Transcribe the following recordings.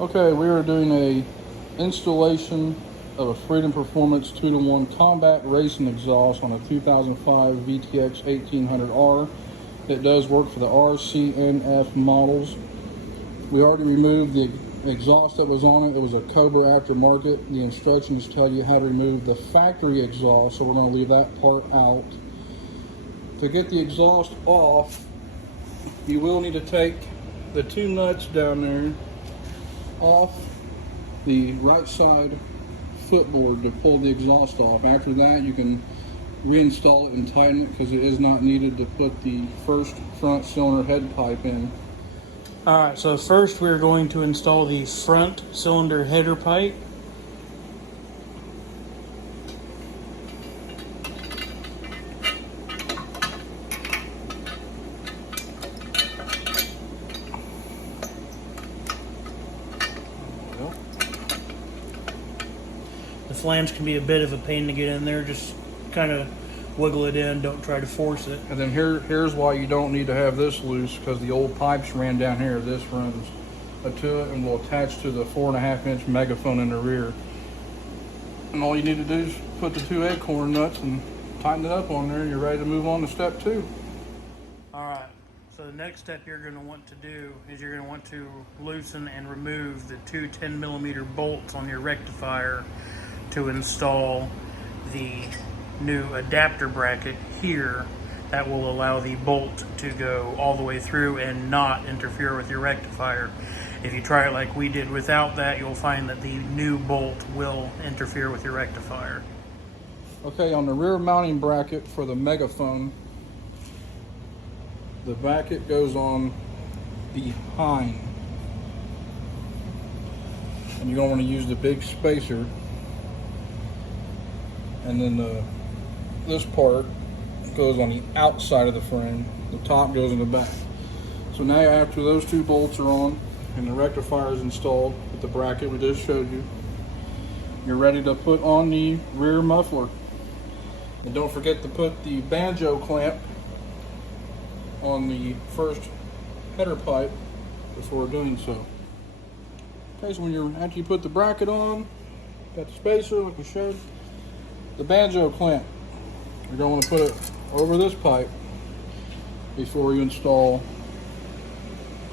Okay, we are doing a installation of a Freedom Performance 2-to-1 combat racing exhaust on a 2005 VTX 1800R. It does work for the R, C, and F models. We already removed the exhaust that was on it. It was a Cobra aftermarket. The instructions tell you how to remove the factory exhaust, so we're going to leave that part out. To get the exhaust off, you will need to take the two nuts down there off the right side footboard to pull the exhaust off. After that, you can reinstall it and tighten it because it is not needed to put the first front cylinder head pipe in. Alright, so first we're going to install the front cylinder header pipe. The flange can be a bit of a pain to get in there, just kind of wiggle it in, don't try to force it. And then here's why you don't need to have this loose, because the old pipes ran down here. This runs to it and will attach to the 4.5-inch megaphone in the rear. And all you need to do is put the two acorn nuts and tighten it up on there, and you're ready to move on to step 2. Alright, so the next step you're going to want to do is you're going to want to loosen and remove the two 10mm bolts on your rectifier to install the new adapter bracket here that will allow the bolt to go all the way through and not interfere with your rectifier. If you try it like we did without that, you'll find that the new bolt will interfere with your rectifier. Okay, on the rear mounting bracket for the megaphone, the bracket goes on behind. And you're going to want to use the big spacer. And then this part goes on the outside of the frame. The top goes in the back. So now after those two bolts are on and the rectifier is installed with the bracket we just showed you, you're ready to put on the rear muffler. And don't forget to put the banjo clamp on the first header pipe before doing so. Okay, so after you put the bracket on, got the spacer like we showed, the banjo clamp, you're going to put it over this pipe before you install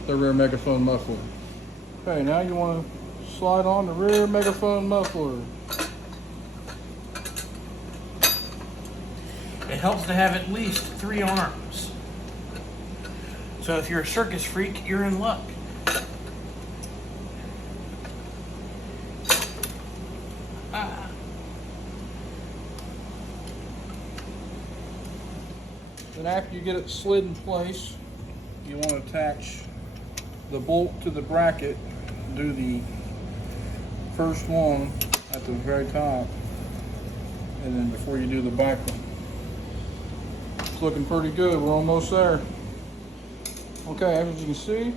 the rear megaphone muffler. Okay, now you want to slide on the rear megaphone muffler. It helps to have at least 3 arms. So if you're a circus freak, you're in luck. Then after you get it slid in place, you want to attach the bolt to the bracket. Do the first one at the very top, and then before you do the back one. It's looking pretty good. We're almost there. Okay, as you can see,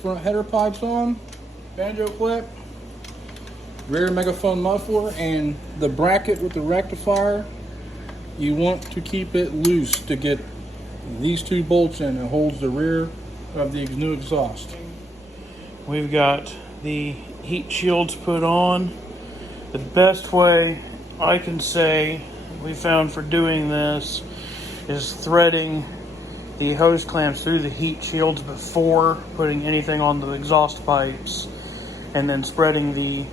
front header pipes on, banjo clip, rear megaphone muffler, and the bracket with the rectifier. You want to keep it loose to get these two bolts in. It holds the rear of the new exhaust. We've got the heat shields put on. The best way I can say we found for doing this is threading the hose clamps through the heat shields before putting anything on the exhaust pipes, and then spreading the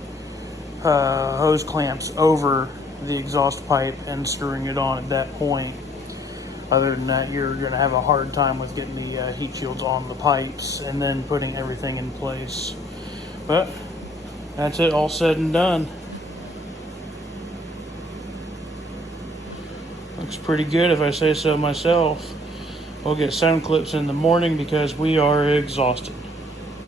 hose clamps over the exhaust pipe and screwing it on at that point. Other than that, you're going to have a hard time with getting the heat shields on the pipes and then putting everything in place. But that's it, all said and done. Looks pretty good if I say so myself. We'll get sound clips in the morning because we are exhausted.